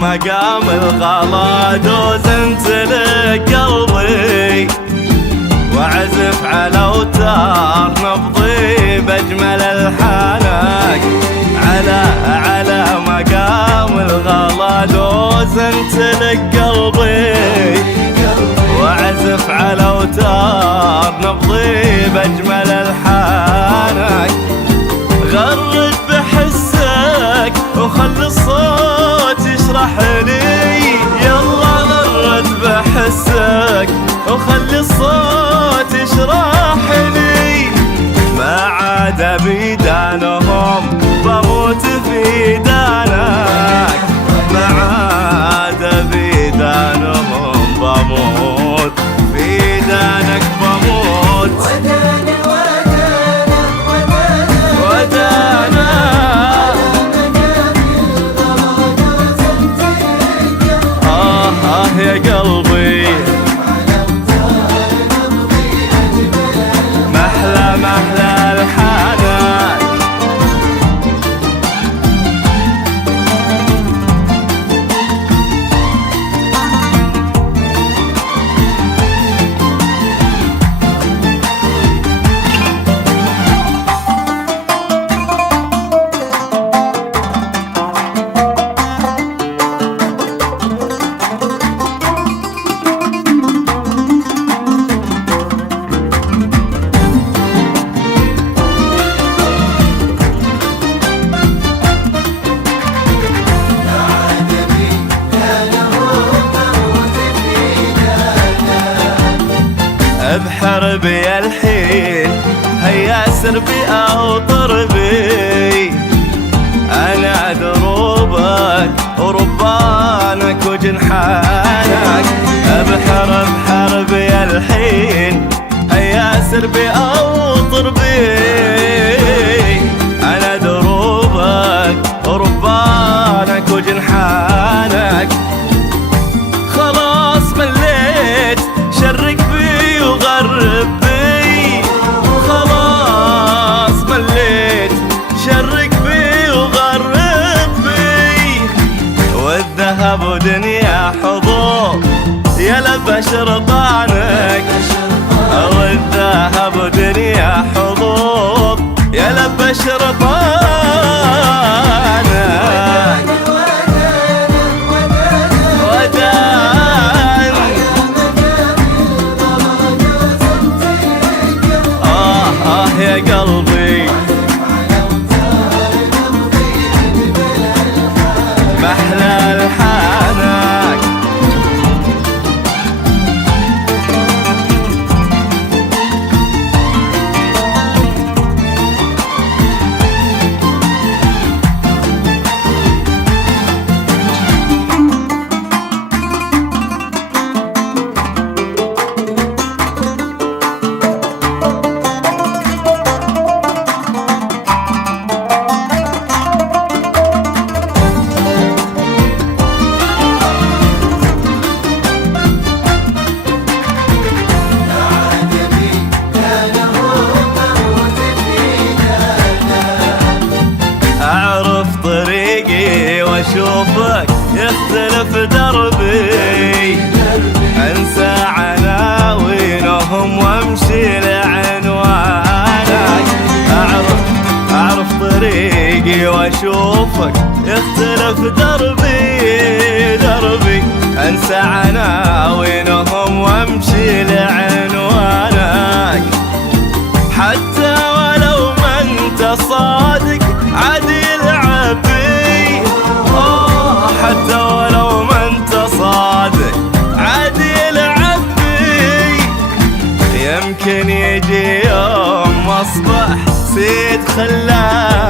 مقام الغلا دوزنت لك قلبي، وعزف على اوتار نبضي باجمل الحانك. على مقام الغلا دوزنت لك قلبي، وعزف على اوتار نبضي باجمل الحانك. غرد بحسك وخلي الصوت يشرح لي، يلا غرد بحسك وخلي الصوت يشرح لي. ما عاد بيدانهم بموت في دانك، ما عاد بيدانهم بموت في دانك، بموت يا قلبي. محلى الحانك. بحربي الحين هيا سربي او طربي، انا دروبك وربانك وجنحانك. بحربي الحين هيا سربي او طربي، انا دروبك وربانك وجنحانك. خلاص مليت شرك بي وغرب بي، خلاص مليت شرك بي وغرب بي. والذهب ودنيا حضور يا لبى شرطانك، والذهب ودنيا حضور يا لبى شرطانك. يا قلبي محلى الحانك. اشوفك يختلف دربي، انسى عناوينهم وامشي لعنوانك. اعرف طريقي واشوفك يختلف دربي، انسى عناوينهم وامشي لعنوانك. حتى ولو ما انت صادق عادي العب بي، حتى ولو ما انت صادق عادي العب بي. يمكن يجي يوم اصبح سيد خلاك،